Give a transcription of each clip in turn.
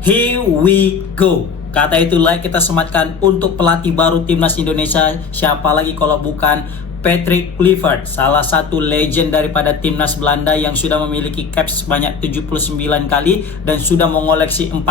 Here we go. Kata itulah kita sematkan untuk pelatih baru timnas Indonesia. Siapa lagi kalau bukan Patrick Kluivert, salah satu legend daripada timnas Belanda yang sudah memiliki caps sebanyak 79 kali dan sudah mengoleksi 40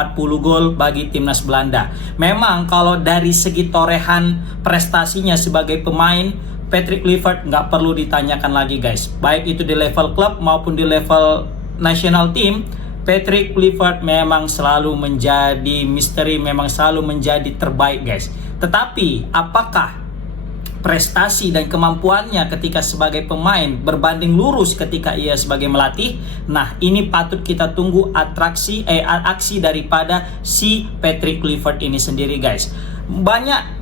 gol bagi timnas Belanda. Memang kalau dari segi torehan prestasinya sebagai pemain, Patrick Kluivert nggak perlu ditanyakan lagi guys. Baik itu di level klub maupun di level national team, Patrick Kluivert memang selalu menjadi misteri, memang selalu menjadi terbaik guys. Tetapi apakah prestasi dan kemampuannya ketika sebagai pemain berbanding lurus ketika ia sebagai melatih? Nah, ini patut kita tunggu aksi daripada si Patrick Kluivert ini sendiri guys. Banyak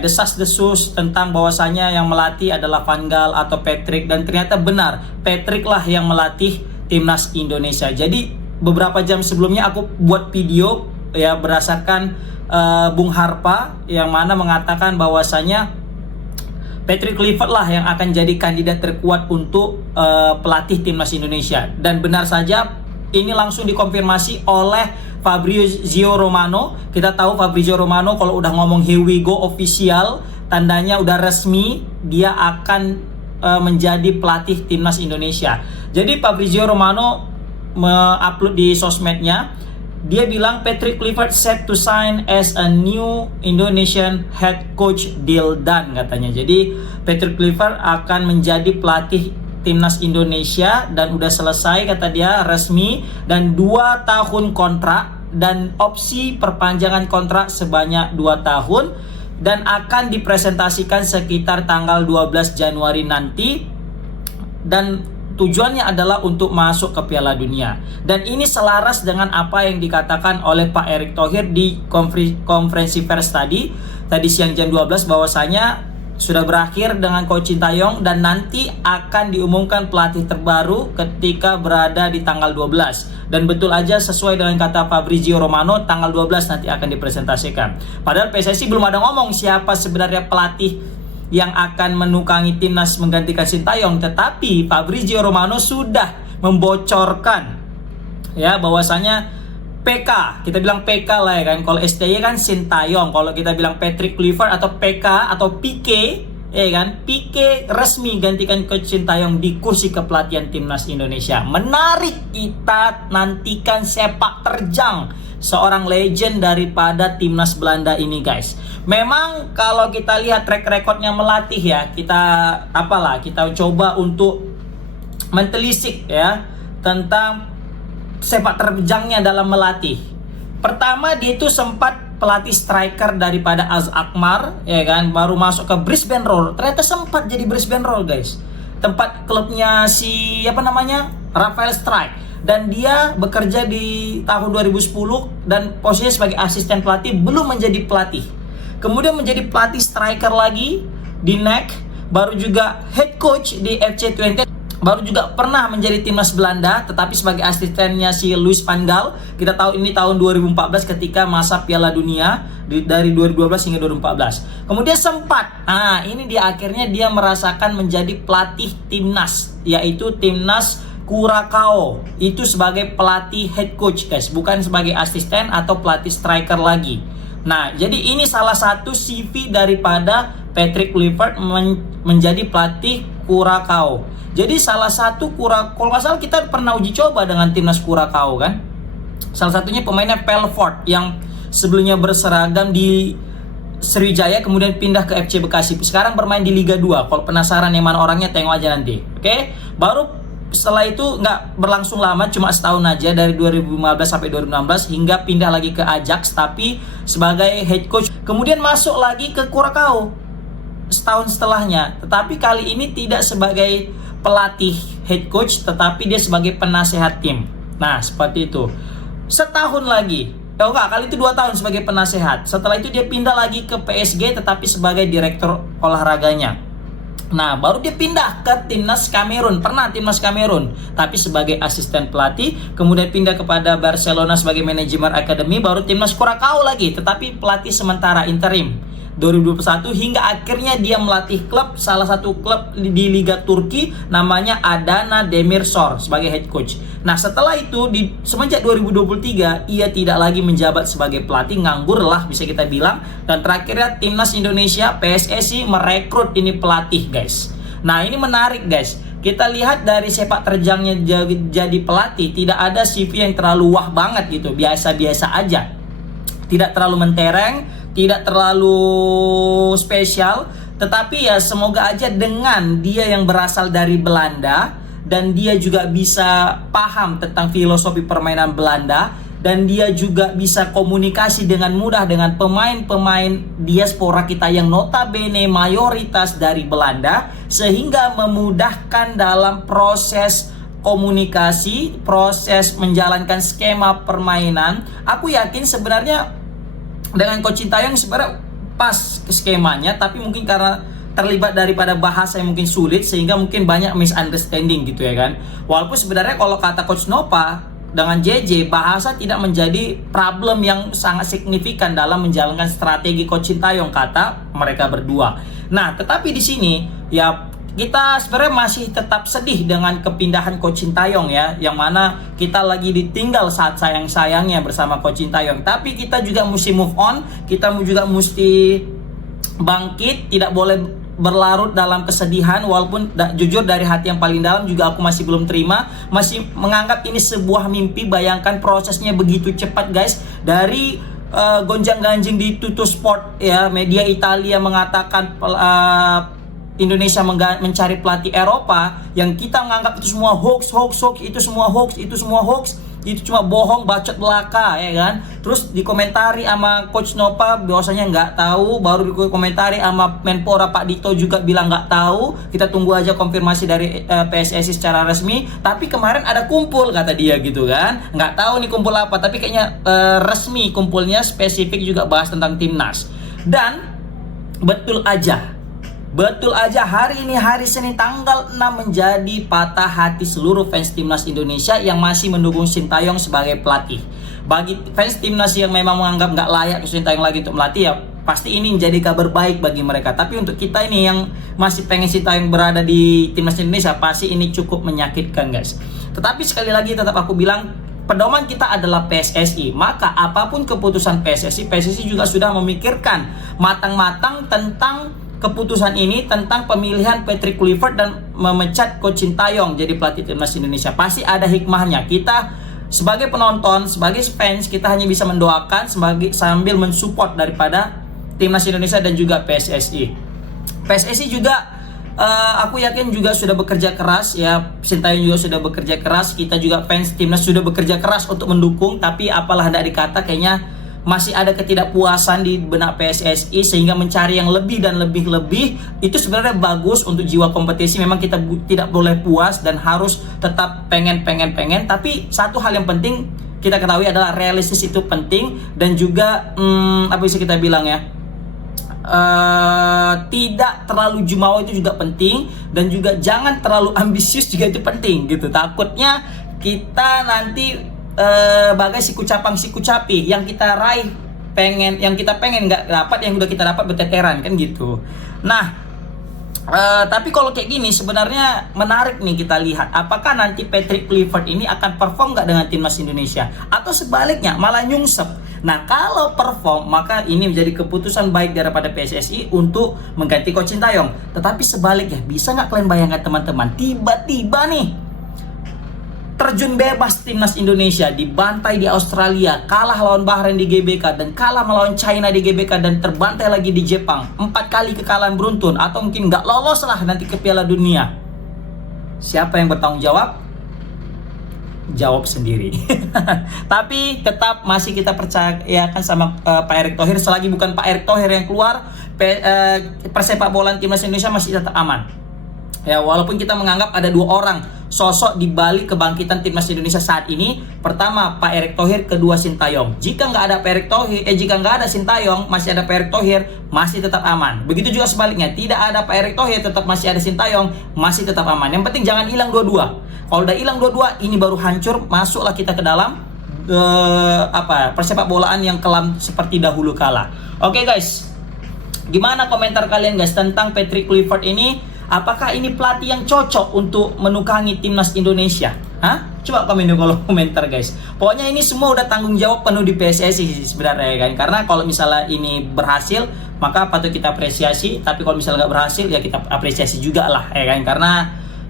desas-desus tentang bahwasanya yang melatih adalah Van Gaal atau Patrick, dan ternyata benar Patrick lah yang melatih timnas Indonesia. Jadi beberapa jam sebelumnya aku buat video ya berdasarkan Bung Harpa yang mana mengatakan bahwasanya Patrick Kluivert lah yang akan jadi kandidat terkuat untuk pelatih timnas Indonesia, dan benar saja ini langsung dikonfirmasi oleh Fabrizio Romano. Kita tahu Fabrizio Romano kalau udah ngomong here we go official, tandanya udah resmi dia akan menjadi pelatih timnas Indonesia. Jadi Fabrizio Romano mengupload di sosmednya, dia bilang Patrick Kluivert set to sign as a new Indonesian head coach, deal done katanya. Jadi Patrick Kluivert akan menjadi pelatih timnas Indonesia dan udah selesai kata dia, resmi, dan 2 tahun kontrak dan opsi perpanjangan kontrak sebanyak 2 tahun, dan akan dipresentasikan sekitar tanggal 12 Januari nanti, dan tujuannya adalah untuk masuk ke Piala Dunia. Dan ini selaras dengan apa yang dikatakan oleh Pak Erick Thohir di konferensi pers tadi siang jam 12, bahwasanya sudah berakhir dengan Coach Sintayong dan nanti akan diumumkan pelatih terbaru ketika berada di tanggal 12. Dan betul aja sesuai dengan kata Fabrizio Romano, tanggal 12 nanti akan dipresentasikan. Padahal PSSI belum ada ngomong siapa sebenarnya pelatih yang akan menukangi timnas menggantikan Sintayong, tetapi Fabrizio Romano sudah membocorkan ya bahwasanya PK, kita bilang PK lah ya kan, kalau STY kan Sintayong, kalau kita bilang Patrick Kluivert atau PK atau Pique ya kan, Pique resmi gantikan Coach Sintayong di kursi kepelatihan timnas Indonesia. Menarik, kita nantikan sepak terjang seorang legend daripada timnas Belanda ini guys. Memang kalau kita lihat track recordnya melatih ya, kita coba untuk mentelisik ya tentang sepak terjangnya dalam melatih. Pertama, dia itu sempat pelatih striker daripada AZ Alkmaar ya kan, baru masuk ke Brisbane Roar. Ternyata sempat jadi Brisbane Roar guys, tempat klubnya si Rafael Strijk. Dan dia bekerja di tahun 2010 dan posisinya sebagai asisten pelatih, belum menjadi pelatih. Kemudian menjadi pelatih striker lagi di NEC, baru juga head coach di FC Twente, baru juga pernah menjadi timnas Belanda tetapi sebagai asistennya si Louis van Gaal. Kita tahu ini tahun 2014 ketika masa Piala Dunia dari 2012 hingga 2014. Kemudian sempat, ini dia akhirnya dia merasakan menjadi pelatih timnas, yaitu timnas Curaçao, itu sebagai pelatih head coach guys, bukan sebagai asisten atau pelatih striker lagi. Nah, jadi ini salah satu CV daripada Patrick Kluivert menjadi pelatih Curaçao. Jadi salah satu kalau nggak salah kita pernah uji coba dengan timnas Curaçao kan. Salah satunya pemainnya Pelfort yang sebelumnya berseragam di Sriwijaya kemudian pindah ke FC Bekasi. Sekarang bermain di Liga 2. Kalau penasaran yang mana orangnya, tengok aja nanti. Oke? Baru setelah itu nggak berlangsung lama, cuma setahun aja, dari 2015 sampai 2016 hingga pindah lagi ke Ajax tapi sebagai head coach. Kemudian masuk lagi ke Curaçao setahun setelahnya, tetapi kali ini tidak sebagai pelatih head coach tetapi dia sebagai penasehat tim. Nah, seperti itu. Setahun lagi, kali itu 2 tahun sebagai penasehat. Setelah itu dia pindah lagi ke PSG tetapi sebagai direktur olahraganya. Nah, baru dia pindah ke timnas Kamerun, pernah timnas Kamerun, tapi sebagai asisten pelatih. Kemudian pindah kepada Barcelona sebagai manajemen akademi, baru timnas Curaçao lagi, tetapi pelatih sementara interim. 2021 hingga akhirnya dia melatih klub, salah satu klub di Liga Turki namanya Adana Demirspor sebagai head coach. Nah, setelah itu semenjak 2023 ia tidak lagi menjabat sebagai pelatih, nganggur lah bisa kita bilang, dan terakhirnya Timnas Indonesia PSSI merekrut ini pelatih, guys. Nah, ini menarik, guys. Kita lihat dari sepak terjangnya jadi pelatih, tidak ada CV yang terlalu wah banget gitu, biasa-biasa aja. Tidak terlalu mentereng, tidak terlalu spesial, tetapi ya semoga aja dengan dia yang berasal dari Belanda dan dia juga bisa paham tentang filosofi permainan Belanda, dan dia juga bisa komunikasi dengan mudah dengan pemain-pemain diaspora kita yang notabene mayoritas dari Belanda, sehingga memudahkan dalam proses komunikasi, proses menjalankan skema permainan. Aku yakin sebenarnya dengan Coach Sintayong sebenarnya pas skemanya, tapi mungkin karena terlibat daripada bahasa yang mungkin sulit sehingga mungkin banyak misunderstanding gitu ya kan. Walaupun sebenarnya kalau kata Coach Noppa dengan JJ, bahasa tidak menjadi problem yang sangat signifikan dalam menjalankan strategi Coach Sintayong, kata mereka berdua. Nah, tetapi di sini ya kita sebenarnya masih tetap sedih dengan kepindahan Coach Sintayong ya, yang mana kita lagi ditinggal saat sayang-sayangnya bersama Coach Sintayong. Tapi kita juga mesti move on, kita juga mesti bangkit, tidak boleh berlarut dalam kesedihan. Walaupun jujur dari hati yang paling dalam juga aku masih belum terima, masih menganggap ini sebuah mimpi. Bayangkan prosesnya begitu cepat, guys. Dari gonjang-ganjing di Tuttosport ya, media Italia mengatakan Indonesia mencari pelatih Eropa, yang kita menganggap itu semua hoax, itu semua hoax, itu cuma bohong, bacot belaka ya kan. Terus dikomentari sama Coach Noppa bahwasanya nggak tahu, baru dikomentari sama Menpora Pak Dito juga bilang nggak tahu. Kita tunggu aja konfirmasi dari PSSI secara resmi. Tapi kemarin ada kumpul kata dia gitu kan, nggak tahu nih kumpul apa, tapi kayaknya resmi kumpulnya, spesifik juga bahas tentang timnas. Dan betul aja hari ini, hari Senin tanggal 6, menjadi patah hati seluruh fans timnas Indonesia yang masih mendukung Sintayong sebagai pelatih. Bagi fans timnas yang memang menganggap nggak layak Sintayong lagi untuk melatih, ya pasti ini menjadi kabar baik bagi mereka. Tapi untuk kita ini yang masih pengen Sintayong berada di timnas Indonesia, pasti ini cukup menyakitkan, guys. Tetapi sekali lagi tetap aku bilang, pedoman kita adalah PSSI. Maka apapun keputusan PSSI juga sudah memikirkan matang-matang tentang keputusan ini, tentang pemilihan Patrick Kluivert dan memecat Coach Sintayong jadi pelatih timnas Indonesia. Pasti ada hikmahnya. Kita sebagai penonton, sebagai fans, kita hanya bisa mendoakan sambil mensupport daripada timnas Indonesia dan juga PSSI. PSSI juga aku yakin juga sudah bekerja keras ya. Sintayong juga sudah bekerja keras. Kita juga fans timnas sudah bekerja keras untuk mendukung. Tapi apalah hendak dikata, kayaknya masih ada ketidakpuasan di benak PSSI sehingga mencari yang lebih dan lebih. Itu sebenarnya bagus untuk jiwa kompetisi. Memang kita tidak boleh puas dan harus tetap pengen. Tapi satu hal yang penting kita ketahui adalah realistis itu penting, dan juga apa bisa kita bilang ya, tidak terlalu jumawa itu juga penting, dan juga jangan terlalu ambisius juga itu penting gitu. Takutnya kita nanti bagai siku capi, yang kita raih yang kita pengen nggak dapat, yang udah kita dapat berteteran kan gitu. Nah, tapi kalau kayak gini sebenarnya menarik nih kita lihat, apakah nanti Patrick Kluivert ini akan perform nggak dengan timnas Indonesia, atau sebaliknya malah nyungsep. Nah, kalau perform, maka ini menjadi keputusan baik daripada PSSI untuk mengganti Coach Sintayong. Tetapi sebaliknya, bisa nggak kalian bayangkan teman-teman, tiba-tiba nih terjun bebas timnas Indonesia, dibantai di Australia, kalah lawan Bahrain di GBK, dan kalah melawan China di GBK, dan terbantai lagi di Jepang. 4 kali kekalahan beruntun, atau mungkin nggak lolos lah nanti ke Piala Dunia. Siapa yang bertanggung jawab? Jawab sendiri. Tapi tetap masih kita percayakan sama Pak Erick Thohir. Selagi bukan Pak Erick Thohir yang keluar, persepak bolaan timnas Indonesia masih tetap aman. Ya, walaupun kita menganggap ada 2 orang sosok di balik kebangkitan timnas Indonesia saat ini. Pertama Pak Erick Thohir, kedua Sintayong. Jika nggak ada Pak Erick Thohir, jika nggak ada Sintayong, masih ada Pak Erick Thohir, masih tetap aman. Begitu juga sebaliknya, tidak ada Pak Erick Thohir, tetap masih ada Sintayong, masih tetap aman. Yang penting jangan hilang dua-dua. Kalau udah hilang dua-dua, ini baru hancur. Masuklah kita ke dalam persepak bolaan yang kelam seperti dahulu kala. Oke guys, Gimana komentar kalian guys tentang Patrick Kluivert ini? Apakah ini pelatih yang cocok untuk menukangi timnas Indonesia? Hah? Coba komen di kolom komentar guys. Pokoknya ini semua udah tanggung jawab penuh di PSSI sebenarnya kan. Karena kalau misalnya ini berhasil, maka patut kita apresiasi. Tapi kalau misalnya nggak berhasil, ya kita apresiasi juga lah ya kan. Karena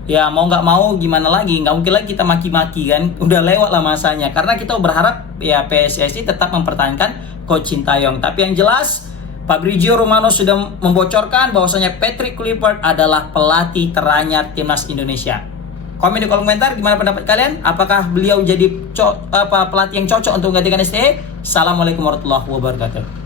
ya mau nggak mau gimana lagi, nggak mungkin lagi kita maki-maki kan. Udah lewat lah masanya. Karena kita berharap ya PSSI tetap mempertahankan Coach Sintayong. Tapi yang jelas Fabrizio Romano sudah membocorkan bahwasanya Patrick Kluivert adalah pelatih teranyar timnas Indonesia. Komen di kolom komentar gimana pendapat kalian? Apakah beliau jadi pelatih yang cocok untuk menggantikan STY? Assalamualaikum warahmatullahi wabarakatuh.